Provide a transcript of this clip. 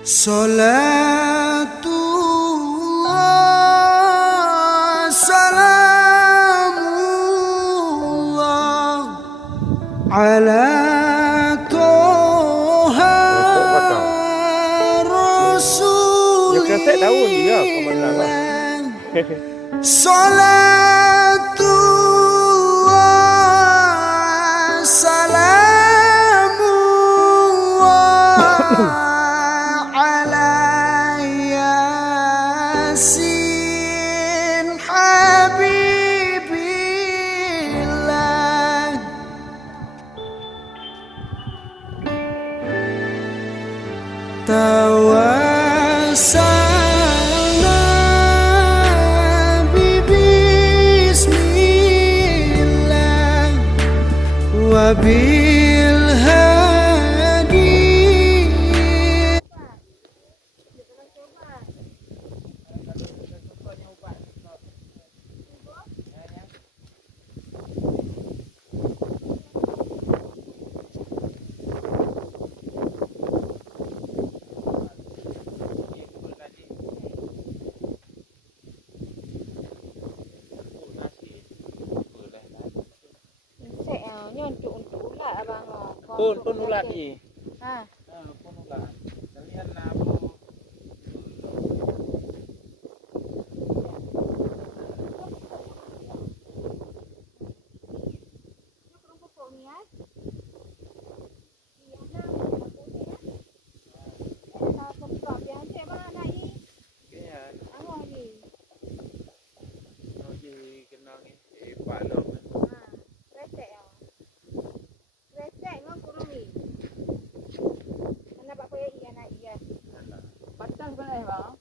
Salatullah salamullah ala toha rasulillah Salatullah salamullah Yasin Habibillah Tawassalna bibismillah wabil hadi. Untuk ulat abang. Pun ulat ni. Ha. Pun ulat. Kalian nak Patah sebenarnya bang.